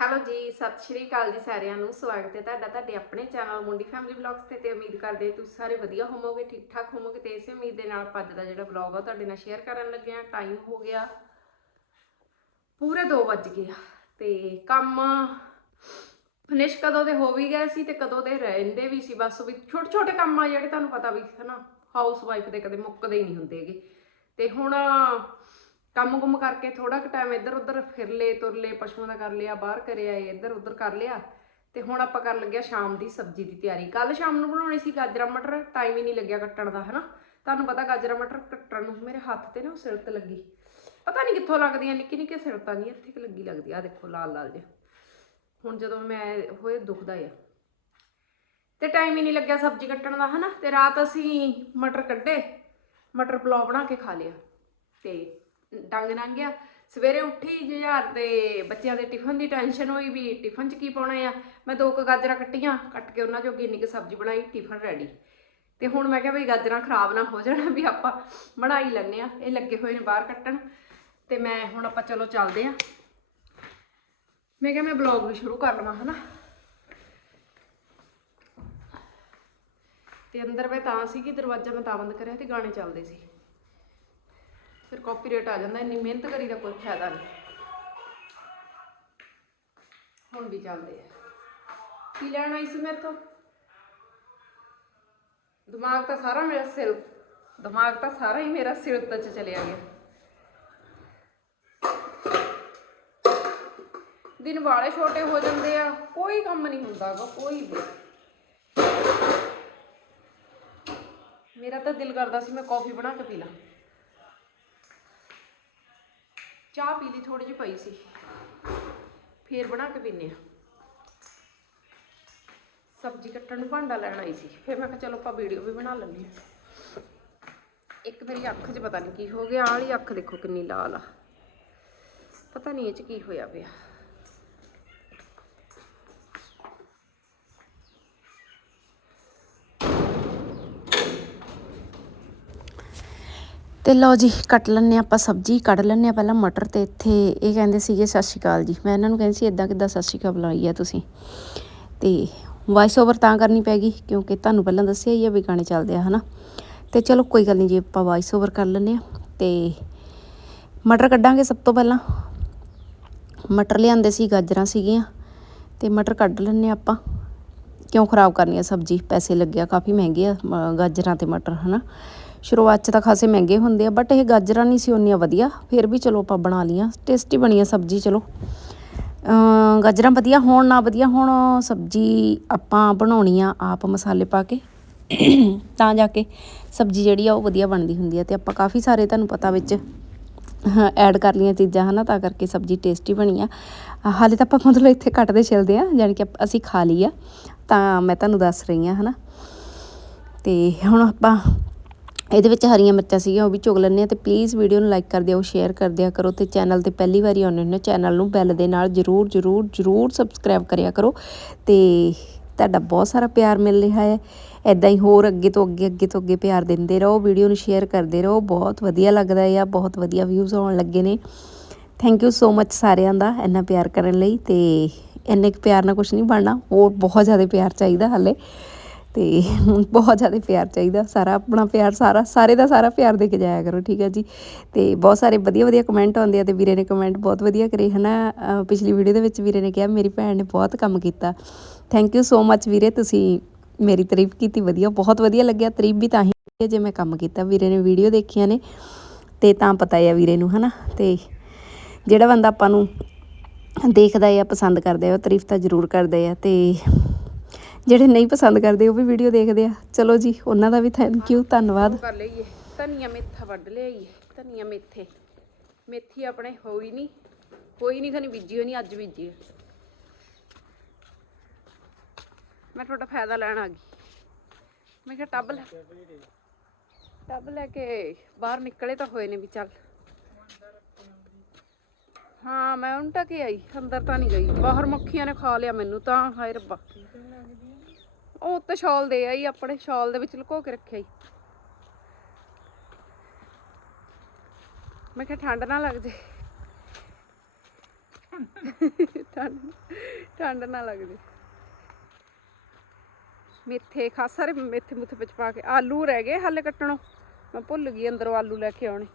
Hello ਜੀ, ਸਤਿ ਸ਼੍ਰੀ ਅਕਾਲ ਜੀ ਸਾਰਿਆਂ ਨੂੰ। ਸਵਾਗਤ ਹੈ ਤੁਹਾਡਾ ਤੁਹਾਡੇ ਆਪਣੇ ਚੈਨਲ ਮੁੰਡੀ ਫੈਮਿਲੀ ਵਲੌਗਸ ਤੇ ਤੇ ਉਮੀਦ ਕਰਦੇ ਤੁਸੀਂ ਸਾਰੇ ਵਧੀਆ ਹੋਵੋਗੇ ਠੀਕ ਠਾਕ ਹੋਵੋਗੇ ਤੇ ਇਸੇ ਉਮੀਦ ਦੇ ਨਾਲ ਆਪਾਂ ਦਾ ਜਿਹੜਾ ਵਲੌਗ ਆ ਤੁਹਾਡੇ ਨਾਲ ਸ਼ੇਅਰ ਕਰਨ ਲੱਗੇ ਆ ਟਾਈਮ ਹੋ ਗਿਆ ਪੂਰੇ 2 ਵੱਜ ਗਏ ਆ ਤੇ ਕੰਮ ਫਿਨਿਸ਼ ਕਦੋਂ ਦੇ ਹੋ ਵੀ ਗਏ ਸੀ ਤੇ ਕਦੋਂ ਦੇ ਰਹਿੰਦੇ ਵੀ ਸੀ। ਬਸ ਵੀ ਛੋਟੇ ਛੋਟੇ ਕੰਮ ਆ ਜਿਹੜੇ ਤੁਹਾਨੂੰ ਪਤਾ ਵੀ, ਹਨਾ ਹਾਊਸ ਵਾਈਫ ਦੇ ਕਦੇ ਮੁੱਕਦੇ ਹੀ ਨਹੀਂ ਹੁੰਦੇਗੇ ਤੇ ਹੁਣ ਕੰਮ ਕੁਮ ਕਰਕੇ ਥੋੜਾ ਕੁ ਟਾਈਮ ਇੱਧਰ ਉੱਧਰ ਫਿਰ ਲਏ, ਤੁਰ ਲਏ, ਪਸ਼ੂਆਂ ਦਾ ਕਰ ਲਿਆ, ਬਾਹਰ ਕਰਿਆ ਇੱਧਰ ਉੱਧਰ ਕਰ ਲਿਆ। ਤੇ ਹੁਣ ਆਪਾਂ ਕਰਨ ਲੱਗਿਆ ਸ਼ਾਮ ਦੀ ਸਬਜ਼ੀ ਦੀ ਤਿਆਰੀ। ਕੱਲ ਸ਼ਾਮ ਨੂੰ ਬਣਾਉਣੀ ਸੀ ਗਾਜਰਾ ਮਟਰ ਟਾਈਮ ਹੀ ਨਹੀਂ ਲੱਗਿਆ ਕੱਟਣ ਦਾ, ਹਨਾ? ਤੁਹਾਨੂੰ ਪਤਾ ਗਾਜਰਾ ਮਟਰ ਕੱਟਣ ਨੂੰ ਮੇਰੇ ਹੱਥ ਤੇ ਨਾ ਉਹ ਸਿਲਤ ਲੱਗੀ। ਪਤਾ ਨਹੀਂ ਕਿੱਥੋਂ ਲੱਗਦੀਆਂ, ਨਿੱਕੀ ਨਿੱਕੀ ਸਿਲਤਾਂ ਨਹੀਂ ਇੱਥੇ ਕਿ ਲੱਗੀ ਲੱਗਦੀ ਆ। ਦੇਖੋ, ਲਾਲ ਲਾਲ ਜਿਹਾ। ਹੁਣ ਜਦੋਂ ਮੈਂ ਹੋਏ ਦੁਖਦਾ ਆ। ਤੇ ਟਾਈਮ ਹੀ ਨਹੀਂ ਲੱਗਿਆ ਸਬਜ਼ੀ ਕੱਟਣ ਦਾ, ਹਨਾ? ਤੇ ਰਾਤ ਅਸੀਂ ਮਟਰ ਕੱਢੇ, ਮਟਰ ਪੁਲਾਅ ਬਣਾ ਕੇ ਖਾ ਲਿਆ। ਤੇ ਡੰਗ ਲੰਘ ਗਿਆ। ਸਵੇਰੇ ਉੱਠੀ ਜੁਝਾਰ ਤੇ ਬੱਚਿਆਂ ਦੇ ਟਿਫਨ ਦੀ ਟੈਨਸ਼ਨ ਹੋਈ ਵੀ ਟਿਫਨ 'ਚ ਕੀ ਪਾਉਣਾ ਆ। ਮੈਂ ਦੋ ਕੁ ਗਾਜਰਾਂ ਕੱਟੀਆਂ, ਕੱਟ ਕੇ ਉਹਨਾਂ 'ਚੋਂ ਕਿੰਨੀ ਕੁ ਸਬਜ਼ੀ ਬਣਾਈ, ਟਿਫਨ ਰੈਡੀ ਤੇ ਹੁਣ ਮੈਂ ਕਿਹਾ ਵੀ ਗਾਜਰਾਂ ਖਰਾਬ ਨਾ ਹੋ ਜਾਣ ਵੀ ਆਪਾਂ ਬਣਾਈ ਹੀ ਲੈਂਦੇ ਆ ਇਹ ਲੱਗੇ ਹੋਏ ਨੇ ਬਾਹਰ ਕੱਟਣ। ਤੇ ਮੈਂ ਹੁਣ ਆਪਾਂ ਚਲੋ ਚੱਲਦੇ ਆ ਮੈਂ ਕਿਹਾ ਮੈਂ ਬਲੌਗ ਵੀ ਸ਼ੁਰੂ ਕਰ ਲਵਾਂ, ਹਨਾ? ਤੇ ਅੰਦਰ ਮੈਂ ਤਾਂ ਸੀ ਕਿ ਦਰਵਾਜ਼ਾ ਮੈਂ ਤਾਂ ਬੰਦ ਕਰਿਆ ਤੇ ਗਾਣੇ ਚੱਲਦੇ ਸੀ। ਫਿਰ ਕਾਪੀਰਾਈਟ ਆ ਜਾਂਦਾ, ਇੰਨੀ ਮਿਹਨਤ ਕਰੀ ਦਾ ਕੋਈ ਫਾਇਦਾ ਨਹੀਂ। ਹੁਣ ਵੀ ਚੱਲਦੇ ਆ। ਕੀ ਲੈਣ ਆਈ ਸੀ ਮੈਂ ਤੋਂ? ਦਿਮਾਗ ਤਾਂ ਸਾਰਾ ਮੇਰਾ ਸਿਰ, ਦਿਮਾਗ ਤਾਂ ਸਾਰਾ ਹੀ ਮੇਰਾ ਸਿਰ ਤੇ ਚਲਿਆ ਗਿਆ। ਦਿਨ ਵਾਲੇ ਛੋਟੇ ਹੋ ਜਾਂਦੇ ਆ, ਕੋਈ ਕੰਮ ਨਹੀਂ ਹੁੰਦਾ ਕੋਈ ਵੀ। ਮੇਰਾ ਤਾਂ ਦਿਲ ਕਰਦਾ ਸੀ ਮੈਂ ਕੌਫੀ ਬਣਾ ਕੇ ਪੀ ਲਾਂ। ਚਾਹ ਪੀ ਲਈ ਥੋੜੀ ਜਿਹੀ ਪਈ ਸੀ। ਫੇਰ ਬਣਾ ਕੇ ਪੀਨੇ ਆ ਸਬਜ਼ੀ ਕੱਟਣ ਨੂੰ ਭਾਂਡਾ ਲੈਣ ਆਈ ਸੀ। ਫਿਰ ਮੈਂ ਕਿਹਾ ਚਲੋ ਆਪਾਂ ਵੀਡੀਓ ਵੀ ਬਣਾ ਲੈਂਦੇ ਹਾਂ। ਇੱਕ ਮੇਰੀ ਅੱਖ 'ਚ ਪਤਾ ਨਹੀਂ ਕੀ ਹੋ ਗਿਆ। ਆਹ ਵਾਲੀ ਅੱਖ ਦੇਖੋ ਕਿੰਨੀ ਲਾਲ ਆ। ਪਤਾ ਨਹੀਂ ਇਹ 'ਚ ਕੀ ਹੋਇਆ ਪਿਆ। ਤੇ ਲਓ ਜੀ, ਕੱਟ ਲੈਣੇ ਆਪਾਂ ਸਬਜ਼ੀ, ਕੱਢ ਲੈਣੇ ਆ ਪਹਿਲਾਂ ਮਟਰ ਤੇ ਇੱਥੇ ਇਹ ਕਹਿੰਦੇ ਸੀਗੇ, ਸਤਿ ਸ਼੍ਰੀ ਅਕਾਲ ਜੀ। ਮੈਂ ਇਹਨਾਂ ਨੂੰ ਕਹਿੰਦੀ ਸੀ ਇਦਾਂ ਕਿੱਦਾਂ ਸਤਿ ਸ਼੍ਰੀ ਅਕਾਲ ਬੁਲਾਈ ਆ ਤੁਸੀਂ? ਤੇ ਵਾਇਸ ਓਵਰ ਤਾਂ ਕਰਨੀ ਪੈਗੀ ਕਿਉਂਕਿ ਤੁਹਾਨੂੰ ਪਹਿਲਾਂ ਦੱਸਿਆ ਹੀ ਆ ਵੀ ਗਾਣੇ ਚੱਲਦੇ ਆ, ਹਨਾ? ਤੇ ਚਲੋ ਕੋਈ ਗੱਲ ਨਹੀਂ, ਜੀ ਆਪਾਂ ਵਾਇਸ ਓਵਰ ਕਰ ਲੈਣੇ ਆ ਤੇ ਮਟਰ ਕੱਢਾਂਗੇ ਸਭ ਤੋਂ ਪਹਿਲਾਂ। ਮਟਰ ਲਿਆਂਦੇ ਸੀ, ਗਾਜਰਾਂ ਸੀਗੀਆਂ, ਤੇ ਮਟਰ ਕੱਢ ਲੈਣੇ ਆਪਾਂ। ਕਿਉਂ ਖਰਾਬ ਕਰਨੀ ਆ ਸਬਜ਼ੀ? ਪੈਸੇ ਲੱਗਿਆ, ਕਾਫੀ ਮਹਿੰਗੇ ਆ ਗਾਜਰਾਂ ਤੇ ਮਟਰ, ਹਨਾ? ਸ਼ੁਰੂਆਤ 'ਚ ਤਾਂ ਖਾਸੇ ਮਹਿੰਗੇ ਹੁੰਦੇ ਆ ਬਟ ਇਹ ਗਾਜਰਾਂ ਨਹੀਂ ਸੀ ਉਨੀਆਂ ਵਧੀਆ। ਫਿਰ ਵੀ ਚਲੋ ਆਪਾਂ ਬਣਾ ਲੀਆਂ ਟੇਸਟੀ ਬਣੀ ਆ ਸਬਜ਼ੀ, ਚਲੋ। ਗਾਜਰਾਂ ਵਧੀਆ ਹੋਣ, ਨਾ ਵਧੀਆ ਹੋਣ, ਸਬਜ਼ੀ ਆਪਾਂ ਬਣਾਉਣੀ ਆ, ਆਪ ਮਸਾਲੇ ਪਾ ਕੇ। ਤਾਂ ਜਾ ਕੇ ਸਬਜ਼ੀ ਜਿਹੜੀ ਆ ਉਹ ਵਧੀਆ ਬਣਦੀ ਹੁੰਦੀ ਆ। ਤੇ ਆਪਾਂ ਕਾਫੀ ਸਾਰੇ ਤੁਹਾਨੂੰ ਪਤਾ ਵਿੱਚ ਐਡ ਕਰ ਲੀਆਂ ਚੀਜ਼ਾਂ, ਹਨਾ, ਤਾਂ ਕਰਕੇ ਸਬਜ਼ੀ ਟੇਸਟੀ ਬਣੀ ਆ। ਹਾਲੇ ਤਾਂ ਆਪਾਂ ਮਤਲਬ ਇੱਥੇ ਕੱਟਦੇ ਛਿਲਦੇ ਆ, ਯਾਨੀ ਕਿ ਅਸੀਂ ਖਾ ਲਈ ਆ। ਤਾਂ ਮੈਂ ਤੁਹਾਨੂੰ ਦੱਸ ਰਹੀ ਆ, ਹਨਾ। ਤੇ ਹੁਣ ਆਪਾਂ ਇਹਦੇ ਵਿੱਚ ਹਰੀਆਂ ਮਿਰਚਾਂ ਸੀਗੀਆਂ, ਉਹ ਵੀ ਚੁਗ ਲੈਂਦੇ ਆ ਤੇ ਪਲੀਜ਼ ਵੀਡੀਓ ਨੂੰ ਲਾਈਕ ਕਰ ਦਿਓ ਸ਼ੇਅਰ ਕਰ ਦਿਆ ਕਰੋ ਤੇ ਚੈਨਲ ਤੇ ਪਹਿਲੀ ਵਾਰੀ ਆਉਂਦੇ ਹੋ ਚੈਨਲ ਨੂੰ ਬੈਲ ਦੇ ਨਾਲ ਜਰੂਰ ਜਰੂਰ ਜਰੂਰ ਸਬਸਕ੍ਰਾਈਬ ਕਰਿਆ ਕਰੋ ਤੇ ਤੁਹਾਡਾ ਬਹੁਤ ਸਾਰਾ ਪਿਆਰ ਮਿਲ ਰਿਹਾ ਹੈ। ਐਦਾਂ ਹੀ ਹੋਰ ਅੱਗੇ ਤੋਂ ਅੱਗੇ ਅੱਗੇ ਤੋਂ ਅੱਗੇ ਪਿਆਰ ਦਿੰਦੇ ਰਹੋ ਵੀਡੀਓ ਨੂੰ ਸ਼ੇਅਰ ਕਰਦੇ ਰਹੋ, ਬਹੁਤ ਵਧੀਆ ਲੱਗਦਾ ਹੈ ਆ, ਬਹੁਤ ਵਧੀਆ ਵਿਊਜ਼ ਆਉਣ ਲੱਗੇ ਨੇ। ਥੈਂਕ ਯੂ ਸੋ ਮੱਚ ਸਾਰਿਆਂ ਦਾ ਇੰਨਾ ਪਿਆਰ ਕਰਨ ਲਈ ਤੇ ਇੰਨੇ ਕੁ ਪਿਆਰ ਨਾਲ ਕੁਝ ਨਹੀਂ ਬਣਨਾ, ਹੋਰ ਬਹੁਤ ਜ਼ਿਆਦਾ ਪਿਆਰ ਚਾਹੀਦਾ ਹਾਲੇ। ਤੇ ਬਹੁਤ ਜ਼ਿਆਦਾ ਪਿਆਰ ਚਾਹੀਦਾ, ਸਾਰਾ ਆਪਣਾ ਪਿਆਰ, ਸਾਰਾ, ਸਾਰੇ ਦਾ ਸਾਰਾ ਪਿਆਰ ਦੇ ਕੇ ਜਾਇਆ ਕਰੋ, ਠੀਕ ਹੈ ਜੀ। ਤੇ ਬਹੁਤ ਸਾਰੇ ਵਧੀਆ ਵਧੀਆ ਕਮੈਂਟ ਆਉਂਦੇ ਆ ਤੇ ਵੀਰੇ ਨੇ ਕਮੈਂਟ ਬਹੁਤ ਵਧੀਆ ਕਰੇ, ਹਨਾ? ਅਹ ਪਿਛਲੀ ਵੀਡੀਓ ਦੇ ਵਿੱਚ ਵੀਰੇ ਨੇ ਕਿਹਾ, ਮੇਰੀ ਭੈਣ ਨੇ ਬਹੁਤ ਕੰਮ ਕੀਤਾ। ਥੈਂਕ ਯੂ ਸੋ ਮੱਚ ਵੀਰੇ, ਤੁਸੀਂ ਮੇਰੀ ਤਾਰੀਫ ਕੀਤੀ, ਵਧੀਆ, ਬਹੁਤ ਵਧੀਆ ਲੱਗਿਆ, ਤਾਰੀਫ ਵੀ ਤਾਂ ਹੀ ਹੈ ਜੇ ਮੈਂ ਕੰਮ ਕੀਤਾ, ਵੀਰੇ ਨੇ ਵੀਡੀਓ ਦੇਖੀਆਂ ਨੇ, ਤੇ ਤਾਂ ਪਤਾ ਹੈ ਵੀਰੇ ਨੂੰ, ਹਨਾ? ਤੇ ਜਿਹੜਾ ਬੰਦਾ ਆਪਾਂ ਨੂੰ ਦੇਖਦਾ ਆ, ਪਸੰਦ ਕਰਦਾ ਆ, ਉਹ ਤਾਰੀਫ ਤਾਂ ਜ਼ਰੂਰ ਕਰਦਾ ਆ, ਤੇ ਜਿਹੜੇ ਨਹੀਂ ਪਸੰਦ ਕਰਦੇ ਉਹ ਵੀ ਵੀਡੀਓ ਦੇਖਦੇ ਆ। ਚਲੋ ਜੀ, ਉਹਨਾਂ ਦਾ ਵੀ ਥੈਂਕ ਯੂ ਧੰਨਵਾਦ। ਕਰ ਲਈਏ। ਧਨੀਆ ਮੇਥਾ ਵੱਢ ਲਿਆਈਏ। ਧਨੀਆ ਮੇਥੇ। ਮੇਥੀ ਆਪਣੇ ਹੋਈ ਨਹੀਂ। ਹੋਈ ਨਹੀਂ ਖਣੀ ਬੀਜੀ ਹੋਈ ਨਹੀਂ, ਅੱਜ ਬੀਜੀ ਆ। ਮੈਂ ਤੁਹਾਡਾ ਫਾਇਦਾ ਲੈਣ ਆ ਗਈ। ਮੈਂ ਕਿਹਾ ਟੱਬ ਲੈ। ਟੱਬ ਲੈ ਕੇ ਬਾਹਰ ਨਿਕਲੇ ਤਾਂ ਹੋਏ ਨੇ ਵੀ ਚੱਲ। ਹਾਂ, ਮੈਂ ਹੁਣ ਟਕੇ ਆਈ, ਅੰਦਰ ਤਾਂ ਨਹੀਂ ਗਈ। ਬਾਹਰ ਮੱਖੀਆਂ ਨੇ ਖਾ ਲਿਆ ਮੈਨੂੰ ਤਾਂ, ਹਾਏ ਰੱਬਾ। ਉਹ ਉੱਤੇ ਸ਼ਾਲ ਦੇ ਆਈ, ਆਪਣੇ ਸ਼ਾਲ ਦੇ ਵਿੱਚ ਲੁਕੋ ਕੇ ਰੱਖਿਆ ਈ। ਮੈਂ ਕਿਹਾ ਠੰਡ ਨਾ ਲੱਗ ਜੇ। ਠੰਡ ਠੰਡ ਨਾ ਲੱਗਦੀ ਮੇਥੇ ਖਾਸ ਸਾਰੇ ਮੇਥੇ ਮੁੱਥੇ ਵਿੱਚ ਪਾ ਕੇ। ਆਲੂ ਰਹਿ ਗਏ ਹੱਲ ਕੱਟਣੋਂ। ਮੈਂ ਭੁੱਲ ਗਈ, ਅੰਦਰੋਂ ਆਲੂ ਲੈ ਕੇ ਆਉਣੇ।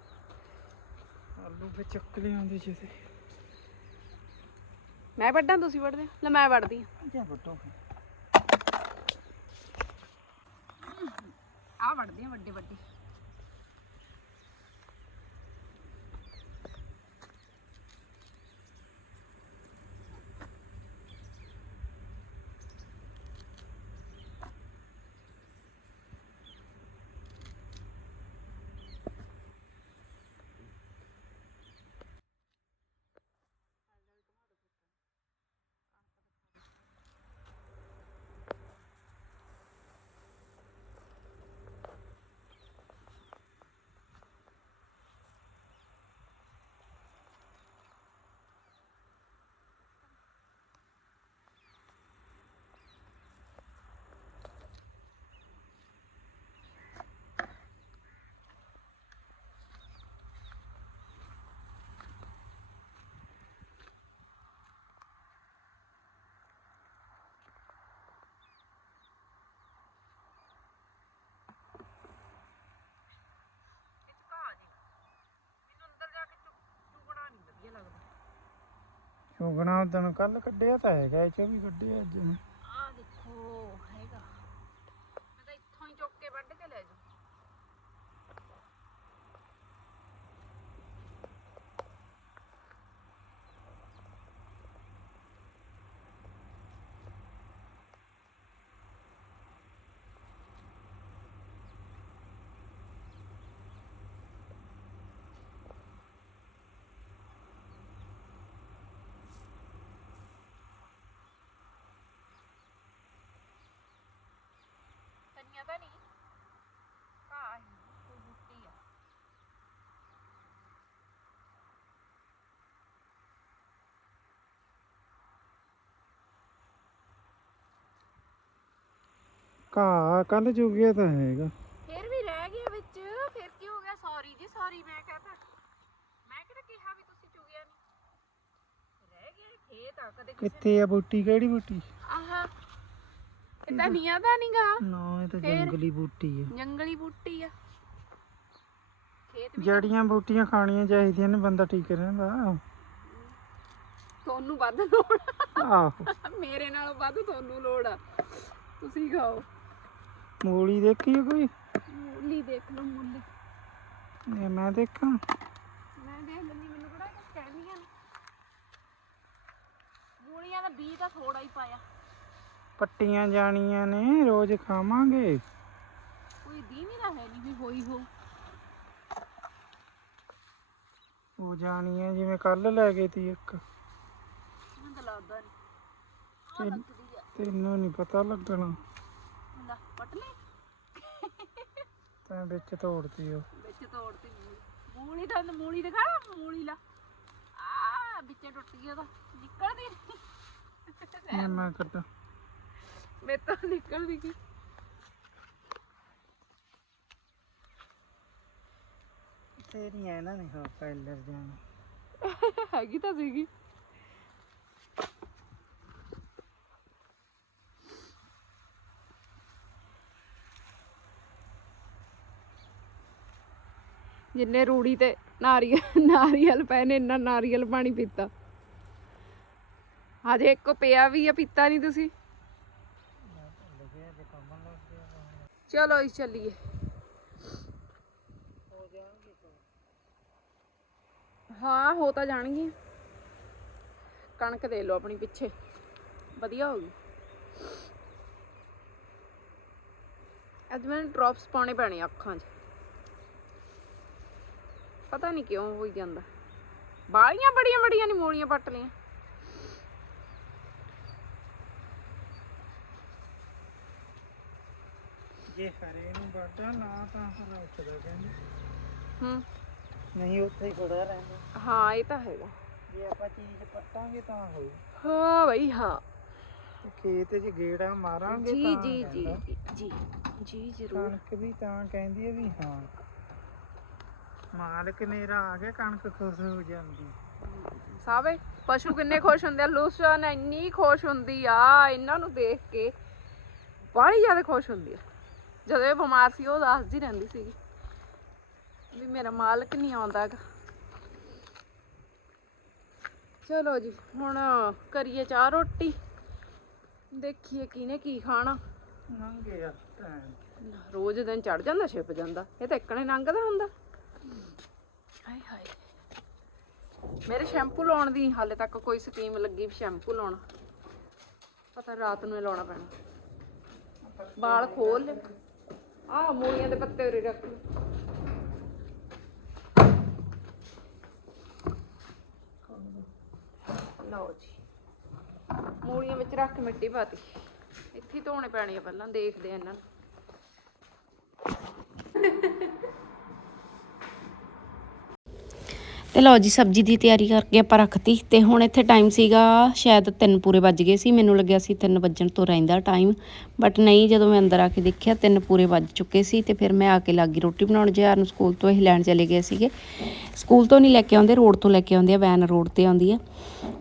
ਆਲੂ ਵਿੱਚ ਚੱਕ ਲਿਆਉਂਦੇ ਜਿਹਦੇ। ਮੈਂ ਵੱਢਾਂ ਤੁਸੀਂ ਵੱਢਦੇ? ਲੈ ਮੈਂ ਵੱਢਦੀ ਜਾਂ ਵੱਟੋ ਆ ਵੱਢਦੇ ਆ ਵੱਡੇ ਵੱਡੇ ਚੁਗਣਾ ਉਦੋਂ ਕੱਲ ਕੱਢਿਆ ਤਾਂ ਹੈਗਾ ਇਹ ਚੋਂ ਵੀ ਕੱਢਿਆ ਅੱਜ ਮੈਂ ਆ ਦੇਖੋ ਹੈਗਾ ਮੈਂ ਤਾਂ ਇੱਥੋਂ ਹੀ ਚੁੱਕ ਕੇ ਵੱਢ ਕੇ ਲੈ ਜਾ ਤਨੀਆ ਤਾਂ ਨਹੀਂ ਘਾਹ ਹੀ ਕੋਈ ਬੂਟੀ ਆ ਘਾਹ ਕੱਲ ਚੁਗਿਆ ਤਾਂ ਹੈਗਾ। ਫਿਰ ਵੀ ਰਹਿ ਗਿਆ ਵਿੱਚ। ਫਿਰ ਕੀ ਹੋ ਗਿਆ? ਸੌਰੀ ਜੀ ਸੌਰੀ ਮੈਂ ਕਹਤਾ ਮੈਂ ਕਿਹੜਾ ਕਿਹਾ ਵੀ ਤੁਸੀਂ ਚੁਗਿਆ ਨਹੀਂ ਰਹਿ ਗਿਆ ਖੇਤ ਆ ਕਦੇ ਕਿਸੇ ਕਿੱਥੇ ਆ ਬੂਟੀ ਕਿਹੜੀ ਬੂਟੀ? ਆਹਾ ਇਹ ਤਾਂ ਨੀਆਂ ਦਾ ਨਹੀਂਗਾ ਨਾ ਇਹ ਤਾਂ ਫੇਰ? ਜੰਗਲੀ ਬੂਟੀ ਆ। ਜੰਗਲੀ ਬੂਟੀ ਆ। ਖੇਤ ਵੀ ਜੜੀਆਂ ਬੂਟੀਆਂ ਖਾਣੀਆਂ ਚਾਹੀਦੀਆਂ ਨੇ ਬੰਦਾ ਠੀਕ ਰਹਿੰਦਾ। ਤੁਹਾਨੂੰ ਵੱਧ ਲੋੜ ਆ। ਆਹੋ। ਮੇਰੇ ਨਾਲੋਂ ਵੱਧ ਤੁਹਾਨੂੰ ਲੋੜ ਆ। ਤੁਸੀਂ ਖਾਓ। ਮੂਲੀ ਦੇਖੀ ਕੋਈ? ਮੂਲੀ ਦੇਖ ਲਓ ਮੂਲੀ। ਇਹ ਮੈਂ ਦੇਖਾਂ। ਮੈਂ ਦੇਖ ਲੈਂਦੀ ਮੈਨੂੰ ਕਿਹੜਾ ਕੁਝ ਕਹਿਣੀਆਂ ਨੇ ਮੂਲੀਆਂ ਦਾ ਬੀਜ ਤਾਂ ਥੋੜਾ ਹੀ ਪਾਇਆ। ਪੱਟੀਆਂ ਜਾਣੀਆਂ ਨੇ ਰੋਜ਼ ਖਾਵਾਂਗੇ। ਕੋਈ ਦੀਵੀ ਤਾਂ ਹੈ ਨਹੀਂ ਵੀ ਹੋਈ ਹੋ ਉਹ ਜਾਣੀਆਂ ਜਿਵੇਂ ਕੱਲ ਲੈ ਗਈ ਤੀ ਇੱਕ। ਮੈਨੂੰ ਲੱਗਦਾ ਨਹੀਂ ਤੈਨੂੰ ਨਹੀਂ ਪਤਾ ਲੱਗਣਾ ਲੈ ਪਟ ਲੈ ਤੈਂ ਵਿੱਚ ਤੋੜਤੀ ਉਹ। ਵਿੱਚ ਤੋੜਤੀ। ਮੂਲੀ ਤਾਂ ਮੂਲੀ ਦਿਖਾ ਮੂਲੀ ਲਾ। ਆ ਵਿੱਚੇ ਟੁੱਟ ਗਿਆ ਉਹਦਾ ਨਿਕਲਦੀ ਨਹੀਂ। ਇਹ ਮੈਂ ਕੱਢ ਮੇਰੇ ਤੋਂ ਨਿਕਲਦੀ ਕੀ? ਤੇਰੀਆਂ ਇਹਨਾਂ ਨੇ ਹਾਂ ਪੈਲਰ ਜਾਣਾ। ਹੈਗੀ ਤਾਂ ਸੀਗੀ। ਜਿੰਨੇ ਰੂੜੀ ਤੇ ਨਾਰੀਅਲ ਨਾਰੀਅਲ ਪਏ ਨੇ, ਇੰਨਾ ਨਾਰੀਅਲ ਪਾਣੀ ਪੀਤਾ। ਹਜੇ ਇੱਕ ਪਿਆ ਵੀ ਆ, ਪੀਤਾ ਨਹੀਂ ਤੁਸੀਂ? ਚਲੋ ਇਸ ਚੱਲੀਏ। ਹਾਂ, ਹੋ ਤਾਂ ਜਾਣਗੀਆਂ। ਕਣਕ ਦੇ ਲਓ ਆਪਣੀ ਪਿੱਛੇ। ਵਧੀਆ ਹੋ ਗਈ। ਅੱਜ ਮੈਨੂੰ ਡ੍ਰੌਪਸ ਪਾਉਣੇ ਪੈਣੇ ਅੱਖਾਂ 'ਚ। ਪਤਾ ਨਹੀਂ ਕਿਉਂ ਹੋਈ ਜਾਂਦਾ। ਬਾਲੀਆਂ ਬੜੀਆਂ ਬੜੀਆਂ ਨਹੀਂ ਮੋੜੀਆਂ ਪੱਟ ਲੀਆਂ ਜੇ ਹਰੇ ਨੂੰ ਵੱਡਾ ਨਾ ਤਾਂ ਹਰਾ ਉੱਠਦਾ ਕਹਿੰਦੇ। ਹੂੰ। ਨਹੀਂ ਉੱਥੇ ਹੀ ਖੜਾ ਰਹਿੰਦਾ। ਹਾਂ ਇਹ ਤਾਂ ਹੈਗਾ। ਜੇ ਆਪਾਂ ਚੀਜ਼ ਪੱਟਾਂਗੇ ਤਾਂ ਹੋਊ। ਹਾਂ ਬਈ ਹਾਂ। ਤੇ ਖੇਤ 'ਚ ਗੇੜਾ ਮਾਰਾਂਗੇ ਜੀ ਤਾਂ ਜੀ ਜੀ ਕਹਿੰਦਾ। ਜੀ ਜੀ ਜ਼ਰੂਰ। ਕਣਕ ਵੀ ਤਾਂ ਕਹਿੰਦੀ ਹੈ ਵੀ ਹਾਂ। ਮਾਲਕ ਨੇਰਾ ਆ ਗਿਆ ਕਣਕ ਖੁਸ਼ ਹੋ ਜਾਂਦੀ। ਸਾਵੇ ਪਸ਼ੂ ਕਿੰਨੇ ਖੁਸ਼ ਹੁੰਦੇ ਆ? ਲੂਸਨ ਇੰਨੀ ਖੁਸ਼ ਹੁੰਦੀ ਆ ਇਹਨਾਂ ਨੂੰ ਦੇਖ ਕੇ ਬੜੀ ਜ਼ਿਆਦਾ ਖੁਸ਼ ਹੁੰਦੀ ਆ। ਜਦੋਂ ਇਹ ਬਿਮਾਰ ਸੀ ਉਹ ਦੱਸਦੀ ਰਹਿੰਦੀ ਸੀਗੀ ਵੀ ਮੇਰਾ ਮਾਲਕ ਨਹੀਂ ਆਉਂਦਾ ਚਲੋ ਜੀ ਹੁਣ ਕਰੀਏ ਚਾਹ ਰੋਟੀ। ਦੇਖੀਏ ਕਿਹਨੇ ਕੀ ਖਾਣਾ। ਨੰਗੇ ਆ ਟਾਈਮ ਰੋਜ਼ ਦਿਨ ਚੜ ਜਾਂਦਾ ਛਿਪ ਜਾਂਦਾ। ਇਹ ਤਾਂ ਇੱਕਣੇ ਲੰਘਦਾ ਹੁੰਦਾ। ਹਾਏ ਹਾਏ। ਮੇਰੇ ਸ਼ੈਂਪੂ ਲਾਉਣ ਦੀ ਹਾਲੇ ਤੱਕ ਕੋਈ ਸਕੀਮ ਲੱਗੀ ਸ਼ੈਂਪੂ ਲਾਉਣਾ। ਪਤਾ ਰਾਤ ਨੂੰ ਹੀ ਲਾਉਣਾ ਪੈਣਾ। ਵਾਲ ਖੋਲ ਲੈ। ਆ ਮੂਲੀਆਂ ਦੇ ਪੱਤੇ ਉਰੇ ਰੱਖ ਲਓ। ਲਓ ਜੀ। ਮੂਲੀਆਂ ਵਿੱਚ ਰੱਖ ਮਿੱਟੀ ਪਾਤੀ ਇੱਥੇ ਧੋਣੇ ਪੈਣੀ ਆ ਪਹਿਲਾਂ, ਦੇਖਦੇ ਆ ਇਹਨਾਂ ਨੂੰ। ਤੇ ਲਓ ਜੀ, ਸਬਜ਼ੀ ਦੀ ਤਿਆਰੀ ਕਰਕੇ ਆਪਾਂ ਰੱਖਤੀ ਤੇ ਹੁਣ ਇੱਥੇ ਟਾਈਮ ਸੀਗਾ ਸ਼ਾਇਦ 3 ਪੂਰੇ ਵੱਜ ਗਏ ਸੀ, ਮੈਨੂੰ ਲੱਗਿਆ ਸੀ 3 ਵੱਜਣ ਤੋਂ ਰਹਿੰਦਾ ਟਾਈਮ ਬਟ ਨਹੀਂ, ਜਦੋਂ ਮੈਂ ਅੰਦਰ ਆ ਕੇ ਦੇਖਿਆ 3 ਪੂਰੇ ਵੱਜ ਚੁੱਕੇ ਸੀ ਤੇ ਫਿਰ ਮੈਂ ਆ ਕੇ ਲੱਗੀ ਰੋਟੀ ਬਣਾਉਣ ਜਿਆਰ ਨੂੰ ਸਕੂਲ ਤੋਂ ਇਹ ਲੈਣ ਚਲੇ ਗਏ ਸੀਗੇ। ਸਕੂਲ ਤੋਂ ਨਹੀਂ ਲੈ ਕੇ ਆਉਂਦੇ ਰੋਡ ਤੋਂ ਲੈ ਕੇ ਆਉਂਦੇ ਆ ਵੈਨ ਰੋਡ ਤੇ ਆਉਂਦੀ ਆ।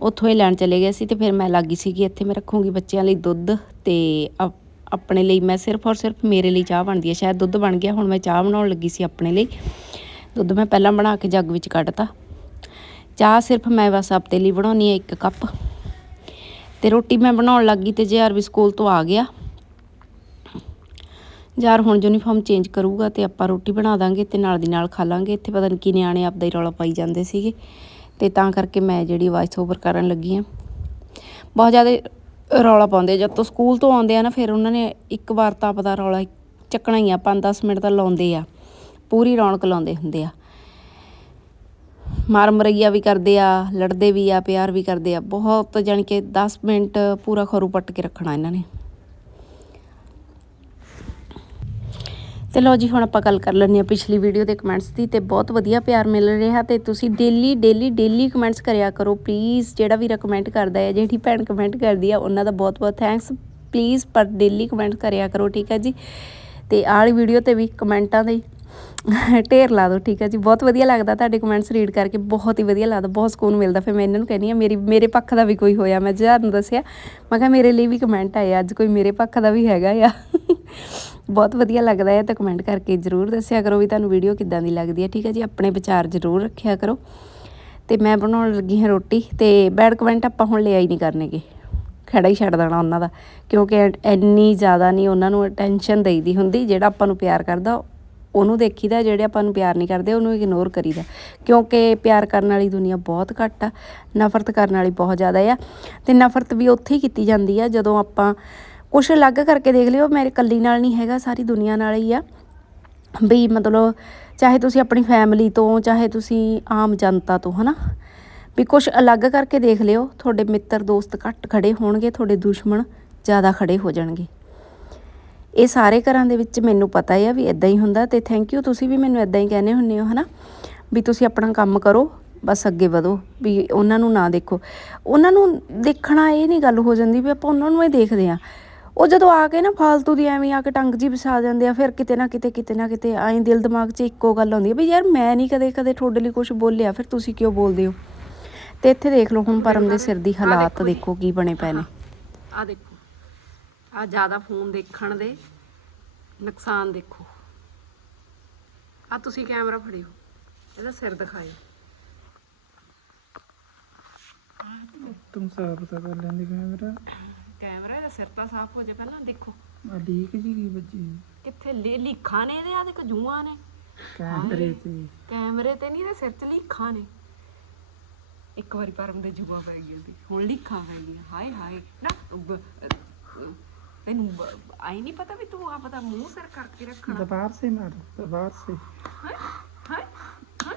ਉੱਥੋਂ ਇਹ ਲੈਣ ਚਲੇ ਗਏ ਸੀ ਤੇ ਫਿਰ ਮੈਂ ਲੱਗੀ ਸੀਗੀ, ਇੱਥੇ ਮੈਂ ਰੱਖੂੰਗੀ ਬੱਚਿਆਂ ਲਈ ਦੁੱਧ ਤੇ ਅਪ- ਆਪਣੇ ਲਈ ਮੈਂ ਸਿਰਫ ਔਰ ਸਿਰਫ ਮੇਰੇ ਲਈ ਚਾਹ ਬਣਦੀ ਹੈ ਸ਼ਾਇਦ ਦੁੱਧ ਬਣ ਗਿਆ, ਹੁਣ ਮੈਂ ਚਾਹ ਬਣਾਉਣ ਲੱਗੀ ਸੀ ਆਪਣੇ ਲਈ। ਦੁੱਧ ਮੈਂ ਪਹਿਲਾਂ ਬਣਾ ਕੇ ਜੱਗ ਵਿੱਚ ਕੱਢਤਾ। ਚਾਹ ਸਿਰਫ ਮੈਂ ਬਸ ਆਪਦੇ ਲਈ ਬਣਾਉਣੀ ਹੈ ਇੱਕ ਕੱਪ। ਤੇ ਰੋਟੀ ਮੈਂ ਬਣਾਉਣ ਲੱਗੀ ਤੇ ਜੇ ਵੀ ਸਕੂਲ ਤੋਂ ਆ ਗਿਆ। ਯਾਰ ਹੁਣ ਯੂਨੀਫਾਰਮ ਚੇਂਜ ਕਰੂਗਾ ਤੇ ਆਪਾਂ ਰੋਟੀ ਬਣਾ ਦਾਂਗੇ ਤੇ ਨਾਲ ਦੀ ਨਾਲ ਖਾ ਲਾਂਗੇ। ਇੱਥੇ ਪਤਾ ਨਹੀਂ ਕੀ ਨਿਆਣੇ ਆਪਦਾ ਹੀ ਰੌਲਾ ਪਾਈ ਜਾਂਦੇ ਸੀਗੇ। ਤੇ ਤਾਂ ਕਰਕੇ ਮੈਂ ਜਿਹੜੀ ਵਾਇਸ ਓਵਰ ਕਰਨ ਲੱਗੀ ਆ ਬਹੁਤ ਜ਼ਿਆਦਾ ਰੌਲਾ ਪਾਉਂਦੇ ਜਦ ਤੋਂ ਸਕੂਲ ਤੋਂ ਆਉਂਦੇ ਆ ਨਾ, ਫਿਰ ਉਹਨਾਂ ਨੇ ਇੱਕ ਵਾਰ ਤਾਂ ਆਪਦਾ ਰੌਲਾ ਚੱਕਣਾ ਹੀ ਆ। 5-10 ਮਿੰਟ ਤਾਂ ਲਾਉਂਦੇ ਆ। ਪੂਰੀ ਰੌਣਕ ਲਾਉਂਦੇ ਹੁੰਦੇ ਆ। ਮਾਰ ਮਰਈਆ ਵੀ ਕਰਦੇ ਆ, ਲੜਦੇ ਵੀ ਆ, ਪਿਆਰ ਵੀ ਕਰਦੇ ਆ। ਬਹੁਤ ਜਾਣੀ ਕਿ 10 ਮਿੰਟ ਪੂਰਾ ਖਰੂ ਪੱਟ ਕੇ ਰੱਖਣਾ ਇਹਨਾਂ ਨੇ। ਤੇ ਲੋ ਜੀ, ਹੁਣ ਆਪਾਂ ਗੱਲ ਕਰ ਲੈਂਦੇ ਹਾਂ ਪਿਛਲੀ ਵੀਡੀਓ ਦੇ ਕਮੈਂਟਸ ਦੀ ਤੇ ਬਹੁਤ ਵਧੀਆ ਪਿਆਰ ਮਿਲ ਰਿਹਾ ਤੇ ਤੁਸੀਂ ਡੇਲੀ ਡੇਲੀ ਡੇਲੀ ਕਮੈਂਟਸ ਕਰਿਆ ਕਰੋ। ਪਲੀਜ਼ ਜਿਹੜਾ ਵੀ ਰეკਮੈਂਡ ਕਰਦਾ ਹੈ, ਜਿਹੜੀ ਭੈਣ ਕਮੈਂਟ ਕਰਦੀ ਆ, ਉਹਨਾਂ ਦਾ ਬਹੁਤ ਬਹੁਤ ਥੈਂਕਸ ਪਲੀਜ਼ ਪਰ ਡੇਲੀ ਕਮੈਂਟ ਕਰਿਆ ਕਰੋ, ਠੀਕ ਹੈ ਜੀ? ਤੇ ਆਹ ਵੀਡੀਓ ਤੇ ਵੀ ਕਮੈਂਟਾਂ ਦੇ ਢੇਰ ਲਾ ਦਿਓ, ਠੀਕ ਹੈ ਜੀ। ਬਹੁਤ ਵਧੀਆ ਲੱਗਦਾ ਤੁਹਾਡੇ ਕਮੈਂਟਸ ਰੀਡ ਕਰਕੇ, ਬਹੁਤ ਹੀ ਵਧੀਆ ਲੱਗਦਾ, ਬਹੁਤ ਸਕੂਨ ਮਿਲਦਾ। ਫਿਰ ਮੈਂ ਇਹਨਾਂ ਨੂੰ ਕਹਿੰਦੀ ਆ ਮੇਰੀ, ਮੇਰੇ ਪੱਖ ਦਾ ਵੀ ਕੋਈ ਹੋਇਆ, ਮੈਂ ਜਹਾਰ ਨੂੰ ਦੱਸਿਆ, ਮੈਂ ਕਿਹਾ ਮੇਰੇ ਲਈ ਵੀ ਕਮੈਂਟ ਆਏ ਅੱਜ ਕੋਈ ਮੇਰੇ ਪੱਖ ਦਾ ਵੀ ਹੈਗਾ ਆ। ਬਹੁਤ ਵਧੀਆ ਲੱਗਦਾ ਹੈ ਤਾਂ ਕਮੈਂਟ ਕਰਕੇ, ਜਰੂਰ ਦੱਸਿਆ ਕਰੋ ਵੀ ਤੁਹਾਨੂੰ ਵੀਡੀਓ ਕਿੱਦਾਂ ਦੀ ਲੱਗਦੀ ਹੈ ਠੀਕ ਹੈ ਜੀ। ਆਪਣੇ ਵਿਚਾਰ ਜਰੂਰ ਰੱਖਿਆ ਕਰੋ। ਤੇ ਮੈਂ ਬਣਾਉਣ ਲੱਗੀ ਹਾਂ ਰੋਟੀ, ਤੇ ਬੈਡ ਕਮੈਂਟ ਆਪਾਂ ਹੁਣ ਲਿਆ ਹੀ ਨਹੀਂ ਕਰਨੇਗੇ। ਖੜਾ ਹੀ ਛੱਡ ਦੇਣਾ ਉਹਨਾਂ ਦਾ, ਕਿਉਂਕਿ ਇੰਨੀ ਜ਼ਿਆਦਾ ਨਹੀਂ ਉਹਨਾਂ ਨੂੰ ਅਟੈਂਸ਼ਨ ਦੇਈਦੀ ਹੁੰਦੀ, ਜਿਹੜਾ ਆਪਾਂ ਨੂੰ ਪਿਆਰ ਕਰਦਾ ਉਹਨੂੰ ਦੇਖੀਦਾ, ਜਿਹੜੇ ਆਪਾਂ ਨੂੰ ਪਿਆਰ ਨਹੀਂ ਕਰਦੇ, ਉਹਨੂੰ ਇਗਨੋਰ ਕਰੀਦਾ। ਕਿਉਂਕਿ ਪਿਆਰ ਕਰਨ ਵਾਲੀ ਦੁਨੀਆ ਬਹੁਤ ਘੱਟ ਆ, ਨਫ਼ਰਤ ਕਰਨ ਵਾਲੀ ਬਹੁਤ ਜ਼ਿਆਦਾ ਆ। ਤੇ ਨਫ਼ਰਤ ਵੀ ਉੱਥੇ ਹੀ ਕੀਤੀ ਜਾਂਦੀ ਆ, ਜਦੋਂ ਆਪਾਂ ਕੁਛ ਅਲੱਗ ਕਰਕੇ ਦੇਖ ਲਿਓ, ਮੇਰੇ ਇਕੱਲੀ ਨਾਲ ਨਹੀਂ ਹੈਗਾ, ਸਾਰੀ ਦੁਨੀਆ ਨਾਲ ਹੀ ਆ। ਵੀ ਮਤਲਬ ਚਾਹੇ ਤੁਸੀਂ ਆਪਣੀ ਫੈਮਿਲੀ ਤੋਂ, ਚਾਹੇ ਤੁਸੀਂ ਆਮ ਜਨਤਾ ਤੋਂ, ਹਨਾ? ਵੀ ਕੁਝ ਅਲੱਗ ਕਰਕੇ ਦੇਖ ਲਿਓ, ਤੁਹਾਡੇ ਮਿੱਤਰ, ਦੋਸਤ ਘੱਟ ਖੜੇ ਹੋਣਗੇ, ਤੁਹਾਡੇ ਦੁਸ਼ਮਣ ਜ਼ਿਆਦਾ ਖੜੇ ਹੋ ਜਾਣਗੇ। ਇਹ ਸਾਰੇ ਘਰਾਂ ਦੇ ਵਿੱਚ ਮੈਨੂੰ ਪਤਾ ਹੈ ਵੀ ਇਦਾਂ ਹੀ ਹੁੰਦਾ ਤੇ ਥੈਂਕ ਯੂ ਤੁਸੀਂ ਵੀ ਮੈਨੂੰ ਇਦਾਂ ਹੀ ਕਹਿੰਦੇ ਹੁੰਨੇ ਹੋ ਹਨਾ? ਵੀ ਤੁਸੀਂ ਆਪਣਾ ਕੰਮ ਕਰੋ ਬਸ ਅੱਗੇ ਵਧੋ ਵੀ ਉਹਨਾਂ ਨੂੰ ਨਾ ਦੇਖੋ। ਉਹਨਾਂ ਨੂੰ ਦੇਖਣਾ ਇਹ ਨਹੀਂ ਗੱਲ ਹੋ ਜਾਂਦੀ ਵੀ ਆਪਾਂ ਉਹਨਾਂ ਨੂੰ ਹੀ ਦੇਖਦੇ ਆ ਉਹ ਜਦੋਂ ਆ ਕੇ ਨਾ ਫਾਲਤੂ ਦੀ ਐਵੇਂ ਆ ਕੇ ਟੰਗ ਜੀ ਵਸਾ ਜਾਂਦੇ ਆ ਫਿਰ ਕਿਤੇ ਨਾ ਕਿਤੇ ਕਿਤੇ ਨਾ ਕਿਤੇ ਐਂ ਦਿਲ ਦਿਮਾਗ 'ਚ ਇੱਕੋ ਗੱਲ ਆਉਂਦੀ ਹੈ ਵੀ ਯਾਰ ਮੈਂ ਨਹੀਂ ਕਦੇ ਕਦੇ ਤੁਹਾਡੇ ਲਈ ਕੁਝ ਬੋਲਿਆ ਫਿਰ ਤੁਸੀਂ ਕਿਉਂ ਬੋਲਦੇ ਹੋ? ਤੇ ਇੱਥੇ ਦੇਖ ਲਓ ਹੁਣ ਪਰਮ ਦੇ ਸਿਰ ਦੀ ਹਾਲਾਤ ਦੇਖੋ ਕੀ ਬਣੇ ਪਏ ਨੇ। ਆ ਦੇਖੋ। ਆ ਜ਼ਿਆਦਾ ਫੋਨ ਦੇਖਣ ਦੇ ਨੁਕਸਾਨ ਦੇਖੋ। ਆ ਤੁਸੀਂ ਕੈਮਰਾ ਫੜਿਓ ਇਹਦਾ ਸਿਰ ਦਿਖਾਇਓ। ਤੁਮ ਸਾਫ਼ ਪਤਾ ਕਰ ਲੈਂਦੀ ਕੈਮਰਾ। ਕੈਮਰਾ ਇਹਦਾ ਸਿਰ ਤਾਂ ਸਾਫ਼ ਹੋ ਜਾ ਪਹਿਲਾਂ ਦੇਖੋ। ਆ ਲੀਕ ਜੀ ਕੀ ਬੱਜੀ ਕਿੱਥੇ ਲੀ- ਲੀਖਾਂ ਨੇ ਇਹਦੇ ਆ ਦੇਖੋ ਜੂਆਂ ਨੇ। ਕੈਮਰੇ ਤੇ। ਕੈਮਰੇ ਤੇ ਨਹੀਂ ਇਹਦੇ ਸਿਰ 'ਚ ਲੀਖਾਂ ਨੇ। ਇੱਕ ਵਾਰੀ ਪਰਮ ਦੇ ਜੂਆ ਪੈ ਗਈ ਉਹਦੀ। ਹੁਣ ਲੀਖਾਂ ਪੈ ਗਈਆਂ। ਹਾਏ ਹਾਏ ਨਾ ਬ- ਤੈਨੂੰ ਆਈ ਨਹੀਂ ਪਤਾ ਵੀ ਤੂੰ ਆਪਦਾ ਮੂੰਹ ਸਿਰ ਕਰਕੇ ਰੱਖਣਾ। ਦਬਾਰ ਸੇ ਮਾਰ ਦਬਾਰ ਸੇ। ਹਾਏ ਹਾਏ ਹਾਏ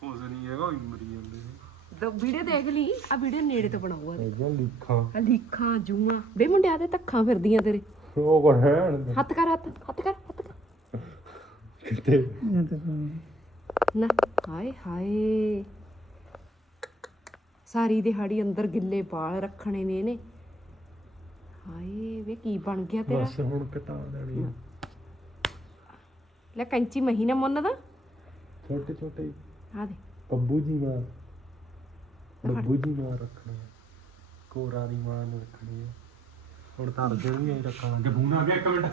ਕੁਝ ਨਹੀਂ ਹੈਗਾ ਉਹ ਮਰੀ ਜਾਂਦੇ ਨੇ। ਦੋ ਵੀਡੀਓ ਦੇਖ ਲਈ ਆ ਵੀਡੀਓ ਨੇੜੇ ਤੋਂ ਬਣਾਊਗਾ ਇਹਦੀਆਂ ਲਿਖਾਂ। ਆ ਲੀਖਾਂ ਜੂਆਂ। ਬੇ ਮੁੰਡਿਆ ਦੇ ਧੱਖਾਂ ਫਿਰਦੀਆਂ ਤੇਰੇ। ਉਹ ਕੋ ਰਹਿਣ ਦੇ। ਹੱਥ ਕਰ ਹੱਥ ਹੱਥ ਕਰ ਹੱਥ ਕਰ। ਕਿਤੇ? ਇਹ ਤਾਂ ਨਾ ਹਾਏ ਹਾਏ। ਸਾਰੀ ਦਿਹਾੜੀ ਅੰਦਰ ਗਿੱਲੇ ਵਾਲ ਰੱਖਣੇ ਨੇ ਇਹਨੇ। ਹਾਏ ਵੇ ਕੀ ਬਣ ਗਿਆ ਤੇਰਾ? ਬਸ ਹੁਣ ਕਟਾ ਦੇਣੀ ਲੈ ਕੈਂਚੀ ਮਹੀਨਾ ਮੁੰਨ ਦਾ। ਛੋਟੇ ਛੋਟੇ ਆ ਦੇ। ਬੱਬੂ ਜੀ ਮਾਰ ਬੱਬੂ ਜੀ ਮਾਂ ਰੱਖਣੀ ਆ। ਕੋਰਾ ਦੀ ਮਾਂ ਨੂੰ ਰੱਖਣੀ ਆ। ਹੁਣ ਤਾਂ ਅਰਜਨ ਵੀ ਐਂ ਰੱਖਣਾ ਜਬੂਨਾ ਵੀ ਇੱਕ ਮਿੰਟ।